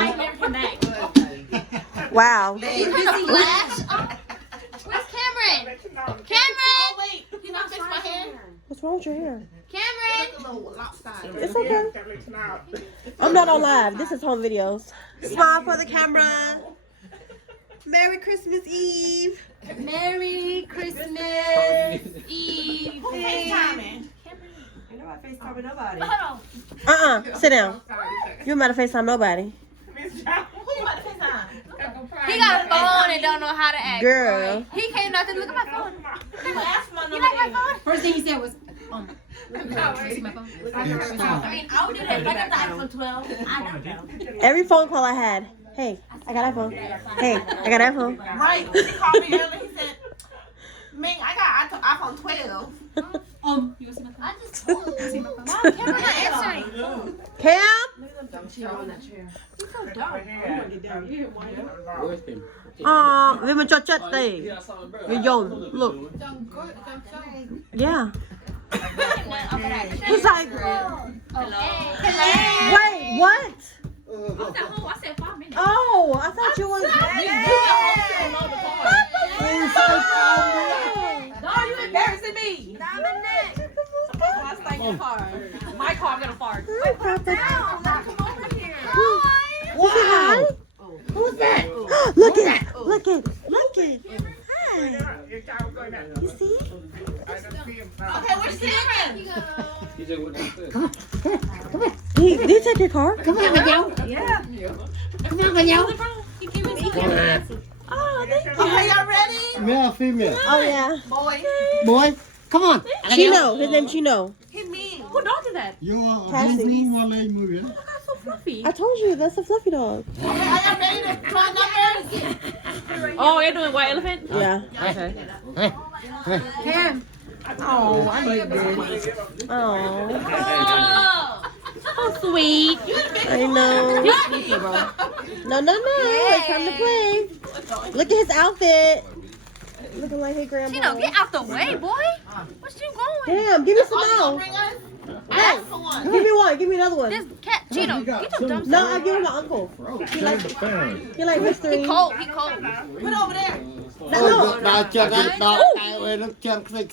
too. Wow. Where's Cameron? Cameron! Oh wait, you not fix my hair? What's wrong with your hair? Cameron! A little lopsided. It's okay. I'm not on live. This is home videos. Smile for the camera. Merry Christmas Eve. Merry Christmas Eve. Who's FaceTiming? Ain't nobody FaceTiming nobody. Sit down. You about to FaceTime nobody. Who you about to FaceTime? He got a phone and don't know how to act. Girl. He came nothing. Look at my phone. Ask my You number. like my phone? First thing he said was, I mean, I'll do that. Like at the iPhone 12. I don't know. Every phone call I had. Hey, I got iPhone. Hey, I got iPhone. Right. He called me earlier. He said, Ming, I got iPhone 12. you want to see my phone? I just told you. Mom, Cameron's not answering. Cam? Aw, vi mình cho chất đây. Vi dồn, look. Yeah. He's like, wait, what? I said 5 minutes. Oh, I thought you was. No, you embarrassing me. I stay in the car. My car, I'm gonna fart. Hi. Who's that? Look at it. Look at it. Look at it. Hi. You see? Okay, where's Cameron? Did he take your car? Come on, with you. Yeah. Come on, with you. He came in. Oh, thank you. Okay, y'all ready? Male or female? Oh, yeah. Boy. Boy, come on. Chino. His name's Chino. Hit me. Who dog is that? You are Cassie. blue while they move, yeah? That's so fluffy. I told you, that's a fluffy dog. Okay, are y'all ready to try numbers? Oh, you're doing white elephant? Yeah. Okay. Cam. Oh, I need this. Oh, Oh, sweet. I know. No. It's time to play. Look at his outfit. Looking like his grandma. Chino, get out the way, boy. What you going? Damn, give me some Are you gonna more. bring us? Hey, Ask for one. give me one. Give me another one. This cat, Chino, get your dumb No, stuff. I give him my uncle. He like history. He cold. He cold. Put over there. No. Đào chân ấy, đào tay với nó chân cái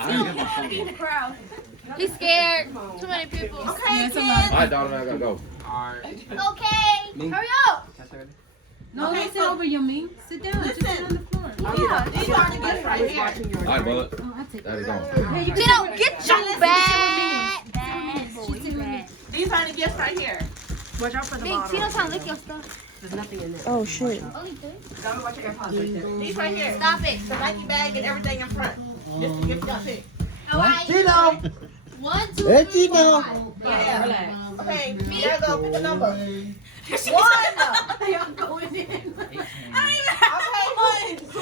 He's scared. Too many people. Okay, kids. Alright, darling, I gotta go. Okay. Hurry up. No, don't sit over you, me. Sit down. Just sit on the floor. Yeah. These are the gifts right here. Alright, bud. Oh, I take Daddy gone. Chino, get your bag. Bad boy. Bad. These are the gifts right here. Watch out for the Big bottle. Chino trying to lick your stuff. There's nothing in there. Oh shit. Only three. Don't watch your AirPods right there. These right here. Stop it. The Nike bag and everything in front. This is the gift y'all pick. All right. Chino! 1, 2, Hey, 3, Chino! 4, 5. Yeah. Relax. Okay, there you go. Pick a number. One. I'm going in. Okay, one.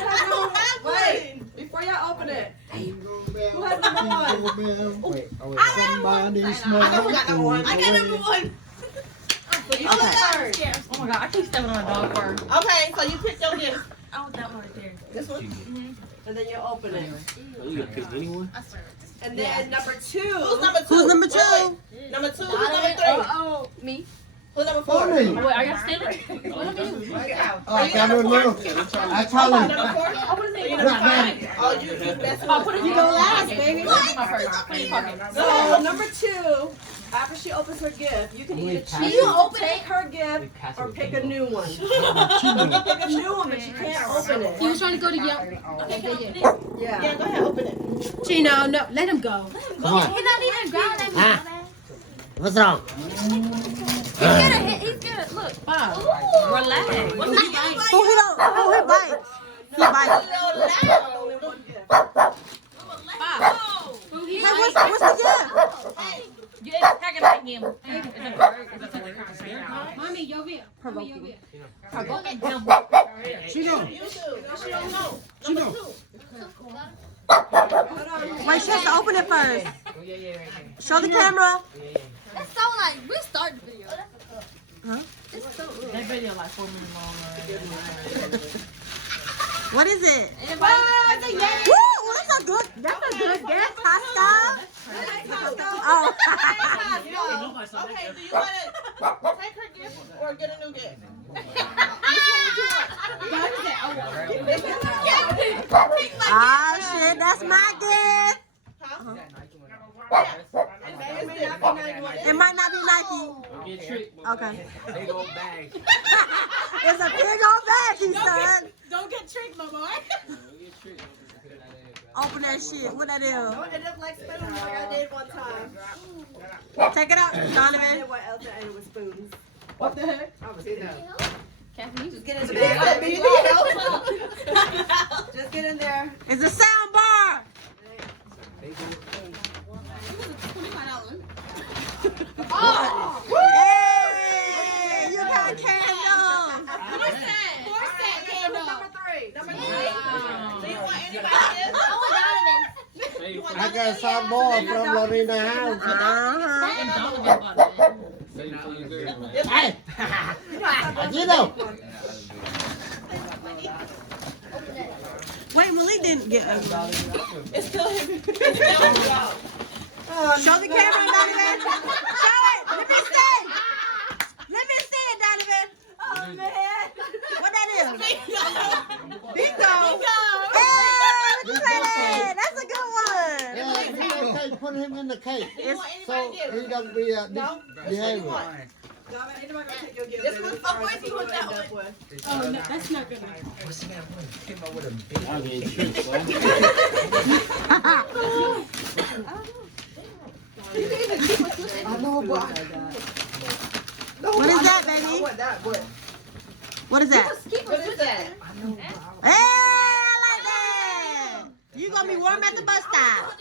I don't have one. Before y'all open it. Who has number one? Wait, somebody smell. I know who got number one. I got number one. You go first. Oh my god, I keep stepping on a dog fur. Okay, so you pick your gift. I want that one right there. This one. And then you open it. You can pick anyone? And then number 2. Who's number two? Who's number Wait, two? wait. Number two. Who's number three? Oh, me. Who's number four? Mommy. Oh, wait, are y'all stealing? What are you? I got a little. I tell him. Number four? Oh, what is it? Number five? Oh, you that's Oh, put it. You go last, baby. Put my purse. Put it in your pocket. So, number 2, after she opens her gift, you can either choose You to open take her gift or pick a new one. You can pick a new one, but you can't open it. He was trying to go to your. Okay, go ahead. Yeah, Yeah. go ahead, open it. Chino, no, let him go. Come on. He's not even growling at me. Huh? What's wrong? He's gonna hit. He's gonna look. Bob, relax. Oh, he don't. Oh, he bites. He bites. Only one gift. Bob. Who he Hey, what's the gift? You ain't packing like him. It's a bird. It's a Mommy, yo here. Provoking. Provoking him. Chino! You two. She don't know. Chino! Number two. Wait, she has to open it first. Show the camera. That's so like we start the video. That video like 4 minutes long. What is it? Everybody, Woo! That's a good. That's a good gift, Costco. Oh. Okay, do you want to take her gift or get a new gift? Ah, shit, that's my gift. It might not be Nike. Get tricked. Okay. Big old bag. It's a big old baggie, son. Don't get tricked, my boy. Open that shit. What that is? Don't end up like spoons like I did one time. Take it out, I Donovan. did what else I ate with spoons. What the heck? I was kidding. Kathy, you just Get in the bag. Just get in there. It's a sound bar. Hey, you got candles. Number three. Do you want anybody else? I got some more from Lorena house. Uh-huh. Hey! You know. Wait, Malik didn't get it. It's still him. Show the camera, Donovan. Show it. Let me see. Let me see it, Donovan. Oh man. What that is? Bingo. Hey, look at that. That's a good one. Yeah, okay, put him in the cake. Do you want So anybody else? he doesn't be behavior. This one's for boys, you want that one? Oh, no, that's not good. I'm getting tricked, boy. I know, but What is that, baby? What is that? What is that? Hey, I like that. You gonna be warm at the bus stop.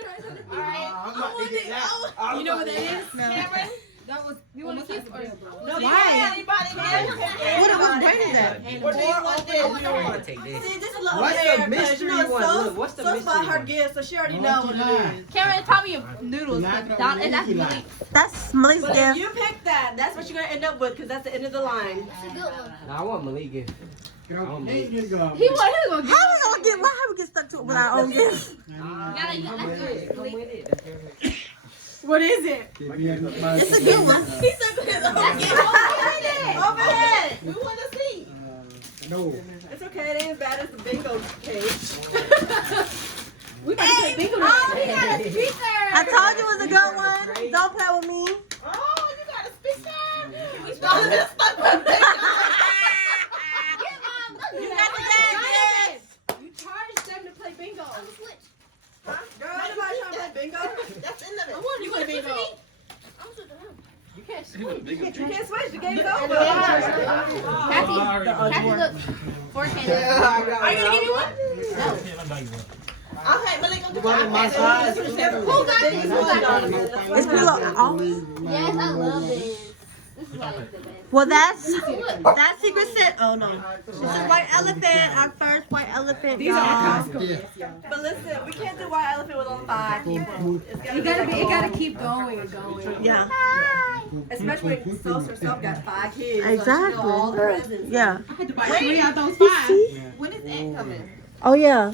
You know what that is? Cameron? you want to kiss or? No, Why? do you want anybody else? What brand is that? Or do you want this? See, this is a little What's the unfair, 'cause, mystery you know, one? So, Look, what's the so mystery bought her one? gift, so she already knows what it is. Karen, it's probably your noodles. And that's Malik. That's Malik's But if gift. you pick that, that's what you're gonna end up with, because that's the end of the line. I want Malik gift. He want him to go How we gonna get? Why we get stuck to it with our own gifts? What is it? It's a good one. He said, open it. We want to see. no. It's okay, it ain't as bad as the bingo cake. We got to play bingo. Oh, he got a speaker. I told you it was a good one. Don't play with me. Oh, you got a speaker. We started this stuff with bingo. You got the bag, yes. You charged them to play bingo. Girl, anybody trying to play bingo? That's in the You want to switch with me? You can't switch, the game's over. Kathy, look. 4 candles. Are you going to give me one? Okay, Malik, go One of my size. Who got this? Who got this? It's below. Oh. Yes, I love this. This is like the best. Well, that's Secret Set. Oh no, it's a white elephant. Our first white elephant. These are y'all. But listen, we can't do white elephant with only 5 people. It's It gotta keep going and going. Yeah, Especially when Sauce herself got 5 kids. So she exactly. know all the presents. Yeah. I had to buy 3 out those 5. When is Ant coming? Oh yeah.